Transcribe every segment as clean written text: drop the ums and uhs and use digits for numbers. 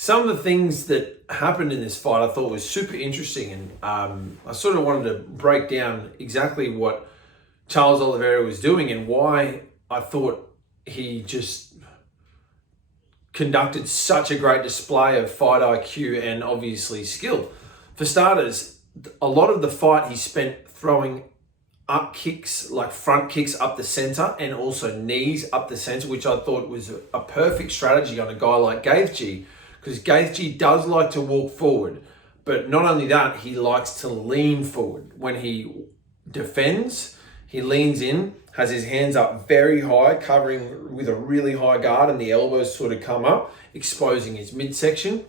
some of the things that happened in this fight I thought was super interesting, and I sort of wanted to break down exactly what Charles Oliveira was doing and why I thought he just conducted such a great display of fight IQ and obviously skill. For starters, a lot of the fight he spent throwing up kicks, like front kicks up the center and also knees up the center, which I thought was a perfect strategy on a guy like Gaethje, because Gaethje does like to walk forward, but not only that, he likes to lean forward. When he defends, he leans in, has his hands up very high, covering with a really high guard, and the elbows sort of come up, exposing his midsection.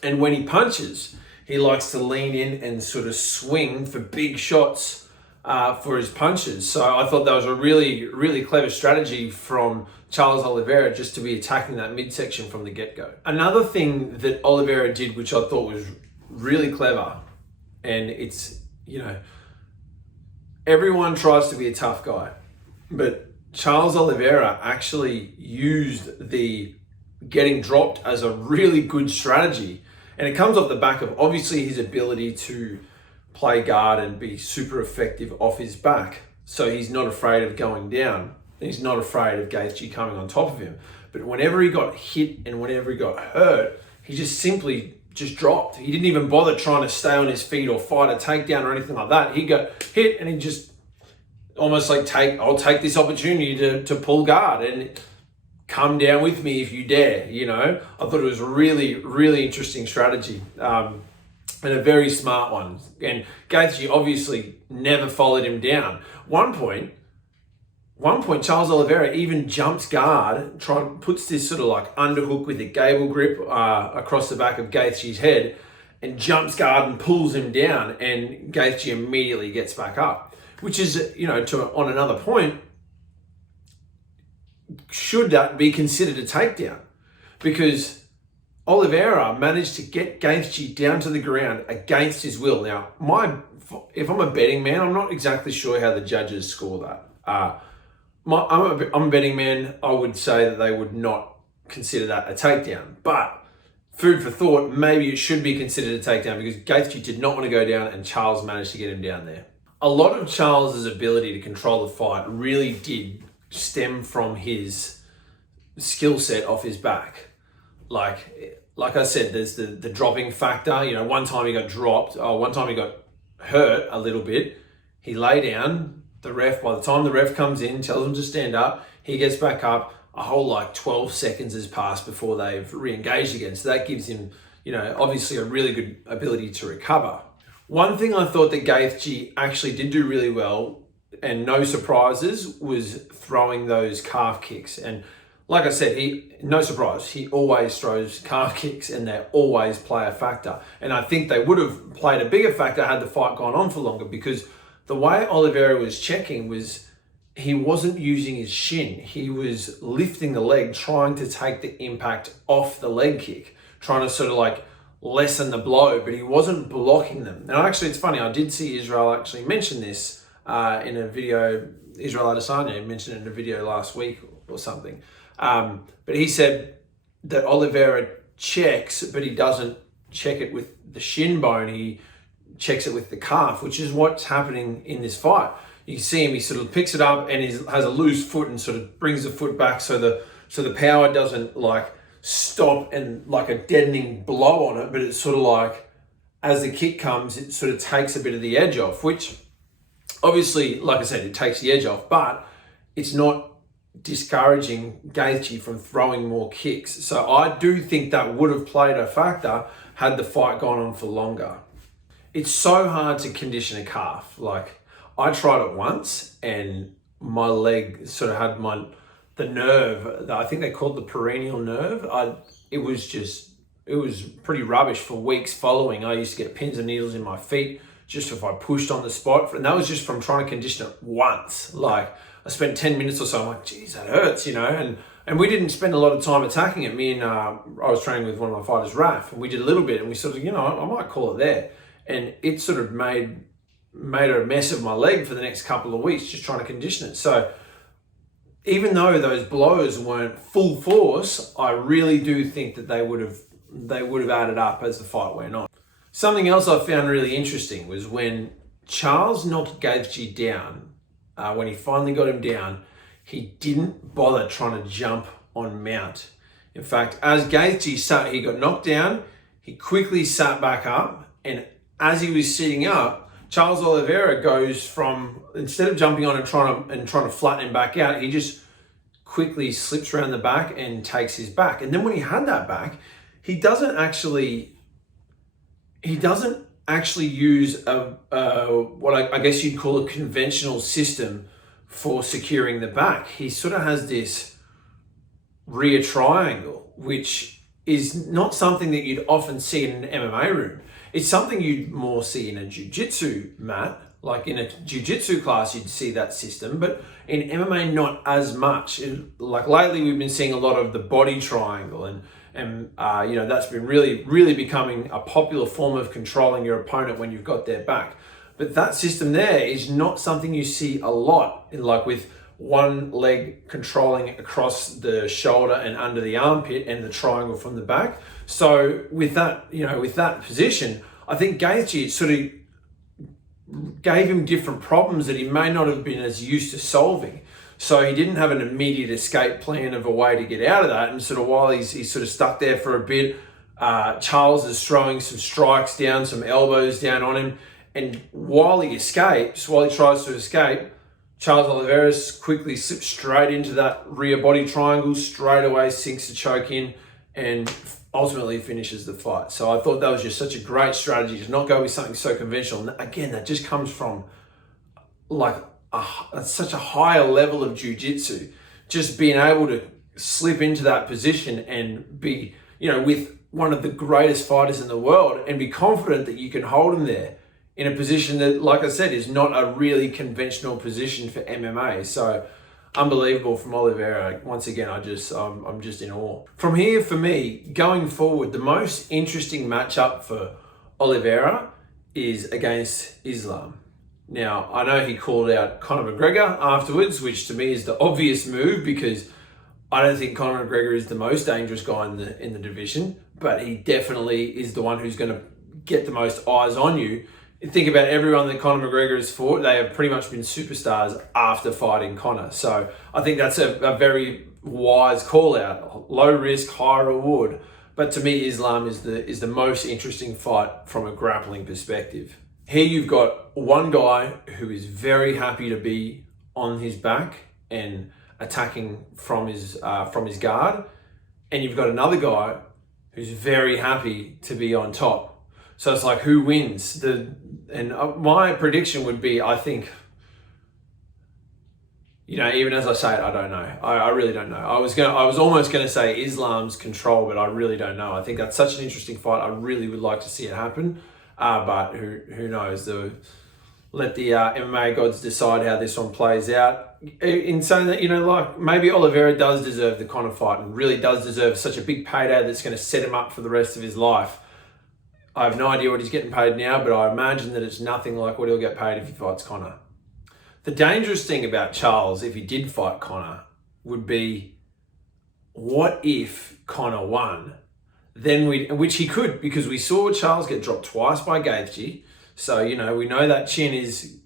And when he punches, he likes to lean in and sort of swing for big shots for his punches. So I thought that was a really, really clever strategy from Charles Oliveira, just to be attacking that midsection from the get-go. Another thing that Oliveira did, which I thought was really clever, and it's, everyone tries to be a tough guy, but Charles Oliveira actually used the getting dropped as a really good strategy. And it comes off the back of obviously his ability to play guard and be super effective off his back. So he's not afraid of going down. He's not afraid of Gaethje coming on top of him. But whenever he got hit and whenever he got hurt, he just simply dropped. He didn't even bother trying to stay on his feet or fight a takedown or anything like that. He got hit and he just almost like, I'll take this opportunity to pull guard and come down with me if you dare, I thought it was a really, really interesting strategy. And a very smart one. And Gaethje obviously never followed him down. One point, Charles Oliveira even jumps guard, puts this sort of like underhook with a gable grip across the back of Gaethje's head, and jumps guard and pulls him down, and Gaethje immediately gets back up. Which is, on another point, should that be considered a takedown? Because Oliveira managed to get Gaethje down to the ground against his will. Now, if I'm a betting man, I'm not exactly sure how the judges score that. I'm a betting man. I would say that they would not consider that a takedown. But food for thought, maybe it should be considered a takedown because Gaethje did not want to go down and Charles managed to get him down there. A lot of Charles's ability to control the fight really did stem from his skill set off his back. Like I said, there's the dropping factor. One time he got dropped, one time he got hurt a little bit. He lay down. By the time the ref comes in, tells him to stand up, he gets back up. A whole 12 seconds has passed before they've re-engaged again. So that gives him, obviously a really good ability to recover. One thing I thought that Gaethje actually did do really well, and no surprises, was throwing those calf kicks. And like I said, no surprise, he always throws calf kicks and they always play a factor. And I think they would have played a bigger factor had the fight gone on for longer, because the way Oliveira was checking was he wasn't using his shin. He was lifting the leg, trying to take the impact off the leg kick, trying to sort of lessen the blow, but he wasn't blocking them. Now, actually, it's funny, I did see Israel actually mention this in a video. Israel Adesanya mentioned it in a video last week or something. But he said that Oliveira checks, but he doesn't check it with the shin bone. He checks it with the calf, which is what's happening in this fight. You can see him, he sort of picks it up and he has a loose foot and sort of brings the foot back so the power doesn't stop and like a deadening blow on it, but it's sort of as the kick comes, it sort of takes a bit of the edge off, which obviously, like I said, it takes the edge off, but it's not discouraging Gaethje from throwing more kicks. So I do think that would have played a factor had the fight gone on for longer. It's so hard to condition a calf. I tried it once and my leg sort of had the nerve, I think they called the peroneal nerve. It was pretty rubbish for weeks following. I used to get pins and needles in my feet just if I pushed on the spot. And that was just from trying to condition it once. I spent 10 minutes or so, I'm like, geez, that hurts, And we didn't spend a lot of time attacking it. I was training with one of my fighters, Raf, and we did a little bit and we sort of, I might call it there. And it sort of made a mess of my leg for the next couple of weeks, just trying to condition it. So even though those blows weren't full force, I really do think that they would have they would have added up as the fight went on. Something else I found really interesting was when Charles knocked Gaethje down, when he finally got him down, he didn't bother trying to jump on mount. In fact, as Gaethje he got knocked down, he quickly sat back up, and as he was sitting up, Charles Oliveira goes from, instead of jumping on and trying to flatten him back out, he just quickly slips around the back and takes his back. And then when he had that back, he doesn't actually use what I guess you'd call a conventional system for securing the back. He sort of has this rear triangle, which is not something that you'd often see in an MMA room. It's something you'd more see in a jiu-jitsu mat. Like in a jiu-jitsu class, you'd see that system, but in MMA, not as much. Like lately, we've been seeing a lot of the body triangle, and that's been really becoming a popular form of controlling your opponent when you've got their back. But that system there is not something you see a lot, like with one leg controlling across the shoulder and under the armpit and the triangle from the back. So with that position, I think Gaethje sort of gave him different problems that he may not have been as used to solving. So he didn't have an immediate escape plan of a way to get out of that. And sort of while he's sort of stuck there for a bit, Charles is throwing some strikes down, some elbows down on him. And while he tries to escape, Charles Oliveira quickly slips straight into that rear body triangle, straight away sinks the choke in, and ultimately finishes the fight. So I thought that was just such a great strategy to not go with something so conventional. And again, that just comes from like such a higher level of jiu-jitsu. Just being able to slip into that position and be, with one of the greatest fighters in the world and be confident that you can hold him there in a position that, like I said, is not a really conventional position for MMA. So unbelievable from Oliveira. Once again, I'm just in awe. From here, for me, going forward, the most interesting matchup for Oliveira is against Islam. Now, I know he called out Conor McGregor afterwards, which to me is the obvious move, because I don't think Conor McGregor is the most dangerous guy in the division, but he definitely is the one who's going to get the most eyes on you. Think about everyone that Conor McGregor has fought. They have pretty much been superstars after fighting Conor. So I think that's a very wise call out. Low risk, high reward. But to me, Islam is the most interesting fight from a grappling perspective. Here you've got one guy who is very happy to be on his back and attacking from his guard. And you've got another guy who's very happy to be on top. So it's like, who wins? My prediction would be, I think, even as I say it, I don't know. I really don't know. I was almost going to say Islam's control, but I really don't know. I think that's such an interesting fight. I really would like to see it happen. But who knows? Let the MMA gods decide how this one plays out. In saying that, maybe Oliveira does deserve the Conor fight and really does deserve such a big payday that's going to set him up for the rest of his life. I have no idea what he's getting paid now, but I imagine that it's nothing like what he'll get paid if he fights Conor. The dangerous thing about Charles, if he did fight Conor, would be, what if Conor won? Then which he could, because we saw Charles get dropped twice by Gaethje. So, we know that chin is,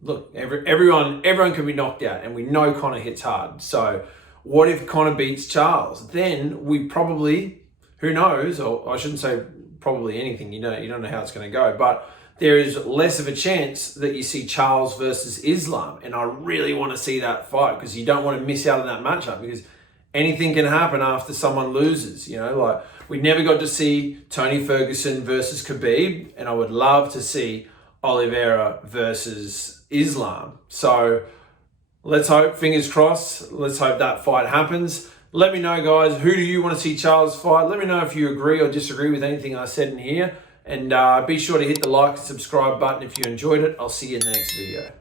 look, everyone can be knocked out, and we know Conor hits hard. So what if Conor beats Charles? Then we probably, who knows, or I shouldn't say probably anything, you don't know how it's going to go, but there is less of a chance that you see Charles versus Islam. And I really want to see that fight, because you don't want to miss out on that matchup, because anything can happen after someone loses. We never got to see Tony Ferguson versus Khabib, and I would love to see Oliveira versus Islam. So let's hope, fingers crossed, let's hope that fight happens. Let me know, guys, who do you want to see Charles fight? Let me know if you agree or disagree with anything I said in here. And be sure to hit the like and subscribe button if you enjoyed it. I'll see you in the next video.